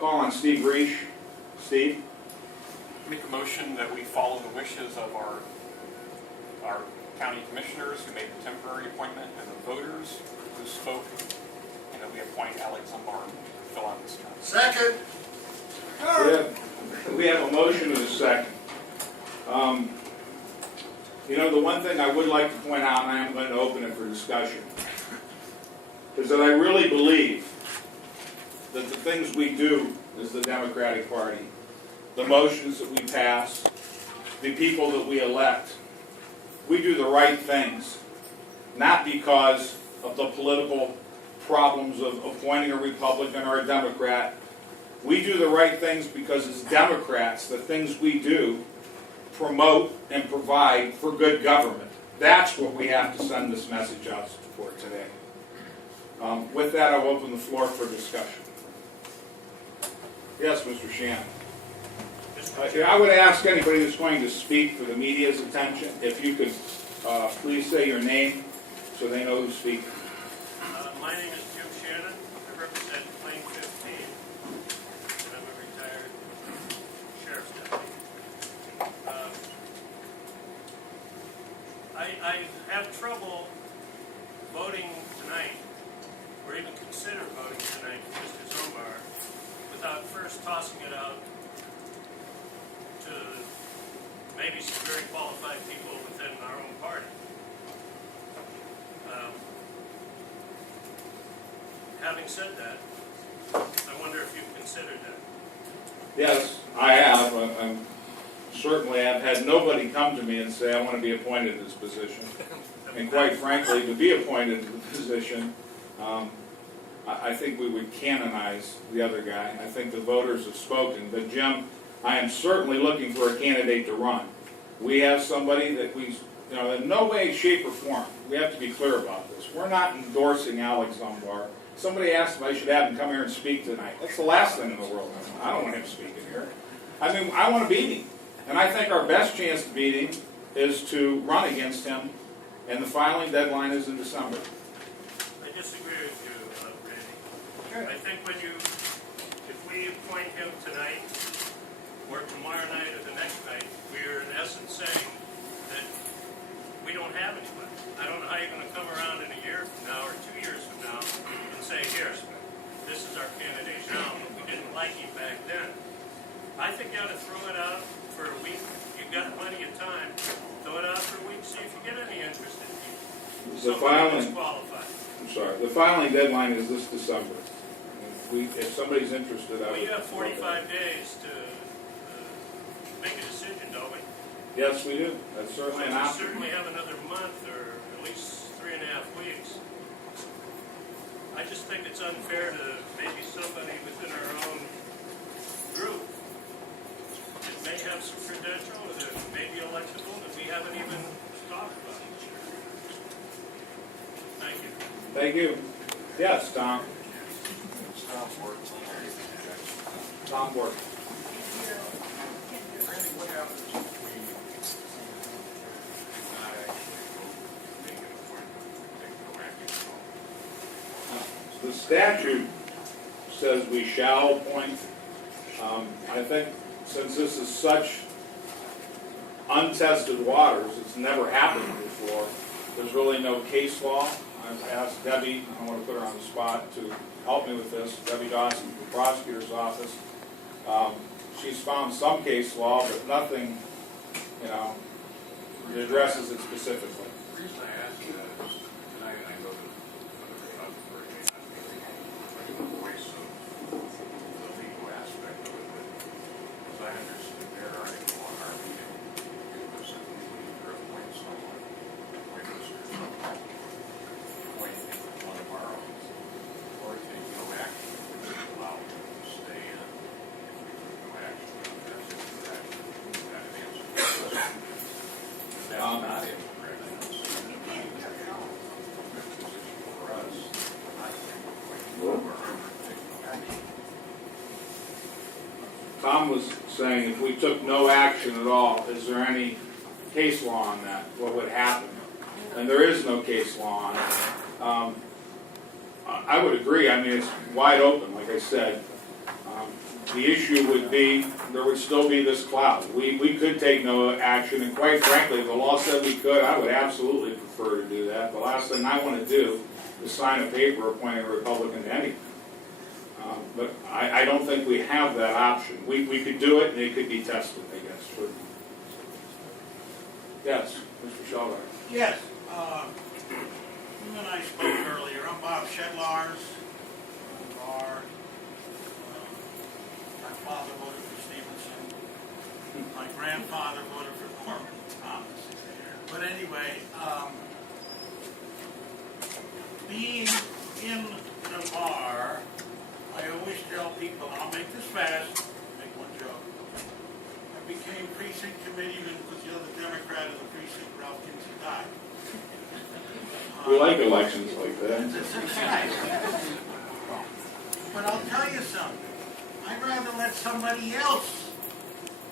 call on Steve Reich. Steve? Make a motion that we follow the wishes of our county commissioners who made the temporary appointment and the voters who spoke, and that we appoint Alex Zumbar to fill out this term. Second. We have a motion and a second. You know, the one thing I would like to point out, and I am going to open it for discussion, is that I really believe that the things we do as the Democratic Party, the motions that we pass, the people that we elect, we do the right things, not because of the political problems of appointing a Republican or a Democrat. We do the right things because as Democrats, the things we do promote and provide for good government. That's what we have to send this message out for today. With that, I'll open the floor for discussion. Yes, Mr. Shannon. I would ask anybody that's going to speak for the media's attention, if you could please say your name so they know who's speaking. My name is Jim Shannon. I represent Plain 15, and I'm a retired sheriff's deputy. I have trouble voting tonight, or even consider voting tonight for Mr. Zumbar, without first tossing it out to maybe some very qualified people within our own party. Having said that, I wonder if you've considered that. Yes, I have. I certainly have had nobody come to me and say, I want to be appointed to this position. And quite frankly, to be appointed to the position, I think we would canonize the other guy. I think the voters have spoken. But Jim, I am certainly looking for a candidate to run. We have somebody that we, in no way, shape, or form, we have to be clear about this. We're not endorsing Alex Zumbar. Somebody asked if I should have him come here and speak tonight. That's the last thing in the world. I don't want him speaking here. I mean, I want to beat him. And I think our best chance to beat him is to run against him, and the filing deadline is in December. I disagree with you, Randy. I think if we appoint him tonight, or tomorrow night, or the next night, we are in essence saying that we don't have anybody. I don't know how you're going to come around in a year from now, or 2 years from now, and say, here, this is our candidate now, but we didn't like him back then. I think you ought to throw it out for a week. You've got plenty of time. Throw it out for a week, see if you get any interest in people. Somebody that's qualified. I'm sorry. The filing deadline is this December. If somebody's interested, Well, you have 45 days to make a decision, don't we? Yes, we do. That's certainly an We option. certainly have another month, or at least 3.5 weeks. I just think it's unfair to maybe somebody within our own group that may have some credentials that may be electable that we haven't even talked about. Thank you. Thank you. Yes, Tom. Tom Bork. Randy, what happens if we do not actually make an appointment, take no action at all? The statute says we shall appoint. I think since this is such untested waters, it's never happened before, there's really no case law. I've asked Debbie, I want to put her on the spot, to help me with this, Debbie Dawson from the prosecutor's office. She's found some case law, but nothing, that addresses it specifically. The reason I ask you that is, tonight I know that other for a voice of the legal aspect of it, but as I understood their article on our meeting, it was that we would either appoint someone, appoint Mr. Trump, appoint one of our own, or take no action, which would allow him to stay in if we took no action. That's it for that. That answers the question. If that's not it, Brad, I don't see any good position for us. I think we're going to take no action. Tom was saying if we took no action at all, is there any case law on that? What would happen? And there is no case law on it. I would agree. I mean, it's wide open, like I said. the issue would be, there would still be this cloud. We could take no action, and quite frankly, if the law said we could, I would absolutely prefer to do that. The last thing I want to do is sign a paper appointing a Republican to anything. But I don't think we have that option. We could do it, and it could be tested, I guess. For... Yes, Mr. Sheldon. Yes, you and I spoke earlier. I'm Bob Shedlars. My father voted for Stevenson. My grandfather voted for Norman Thomas. But anyway, being in the bar, I always tell people, I'll make this fast, make one joke. I became precinct committeeman with the other Democrat in the precinct, Ralph Kinsey died. We like elections like that. But I'll tell you something. I'd rather let somebody else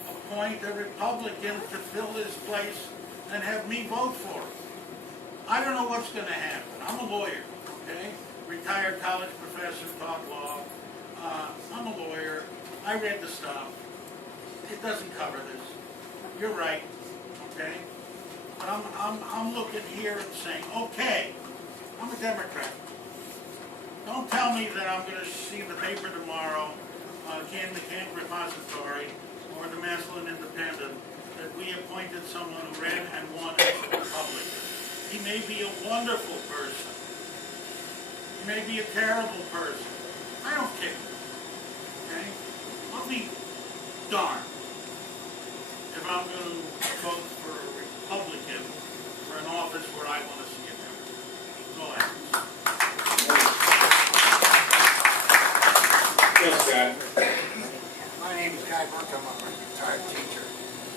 appoint a Republican to fill this place than have me vote for it. I don't know what's going to happen. I'm a lawyer, okay? Retired college professor, taught law. I'm a lawyer. I read the stuff. It doesn't cover this. You're right, okay? But I'm looking here and saying, okay, I'm a Democrat. Don't tell me that I'm going to see in the paper tomorrow, the Canton Repository or the Massillon Independent, that we appointed someone who ran and won as a Republican. He may be a wonderful person. He may be a terrible person. I don't care. Okay? I'll be darned if I'm going to vote for a Republican for an office where I want to see a Democrat. Go ahead. Yes, Scott. My name is Guy Burke, I'm a retired teacher.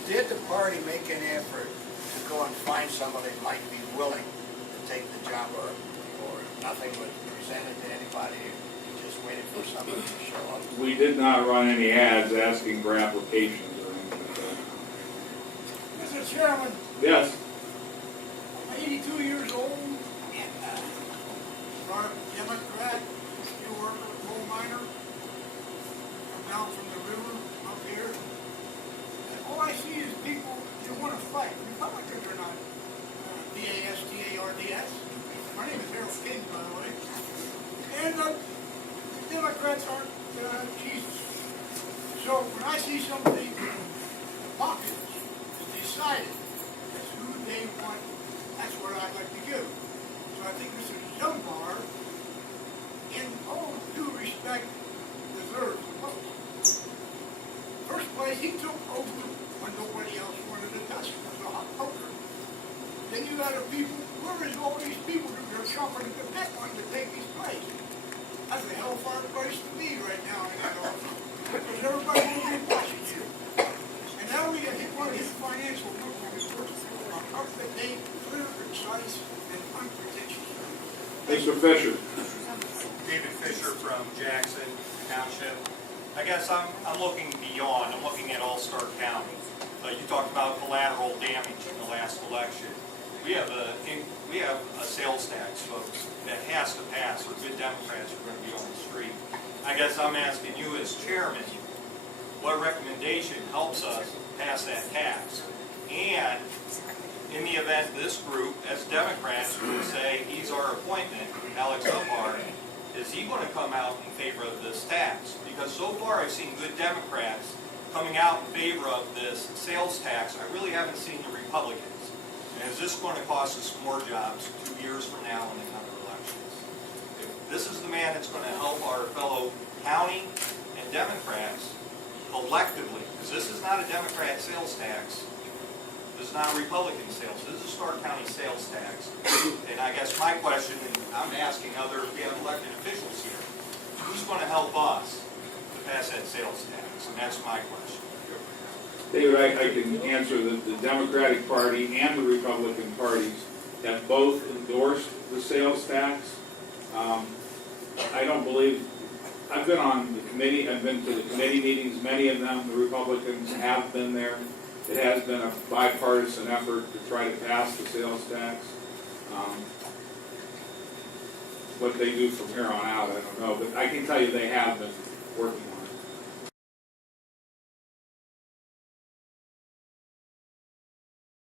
Did the party make an effort to go and find somebody that might be willing to take the job, or nothing was presented to anybody? You just waited for somebody to show up? We did not run any ads asking for applications or anything like that. Mr. Chairman, Yes. I'm 82 years old, and brought up a Democrat, steel worker, coal miner. I'm down from the river up here. And all I see is people who want to fight. Republicans are not D-A-S-T-A-R-D-S. My name is Harold King, by the way. And the Democrats aren't Jesus. So when I see somebody, the populace decided as who they want, that's what I'd like to give. So I think Mr. Zumbar, in all due respect, deserves the vote. First place, he took over when nobody else wanted to touch him. It was a hot poker. Then you got people, where is all these people who are chomping at the bit wanting to take his place? That's a hellfire place to be right now in that office. Because everybody will be watching you. And now we got hit one of his financial movements on up to date, clear, concise, and unpretentious. Mr. Fisher. David Fisher from Jackson Township. I guess I'm looking beyond. I'm looking at All-Star County. You talked about collateral damage in the last election. We have a sales tax, folks, that has to pass, or good Democrats are going to be on the street. I guess I'm asking you as chairman, what recommendation helps us pass that tax? And in the event this group, as Democrats, would say he's our appointment, Alex Zumbar, is he going to come out in favor of this tax? Because so far I've seen good Democrats coming out in favor of this sales tax. I really haven't seen the Republicans. And is this going to cost us more jobs 2 years from now in another elections? If this is the man that's going to help our fellow county and Democrats collectively, because this is not a Democrat sales tax, this is not a Republican sales, this is a Stark County sales tax. And I guess my question, and I'm asking we have elected officials here, who's going to help us to pass that sales tax? And that's my question. David, I can answer that the Democratic Party and the Republican parties have both endorsed the sales tax. I don't believe, I've been on the committee, I've been to the committee meetings, many of them, the Republicans have been there. It has been a bipartisan effort to try to pass the sales tax. What they do from here on out, I don't know, but I can tell you they have been working on it.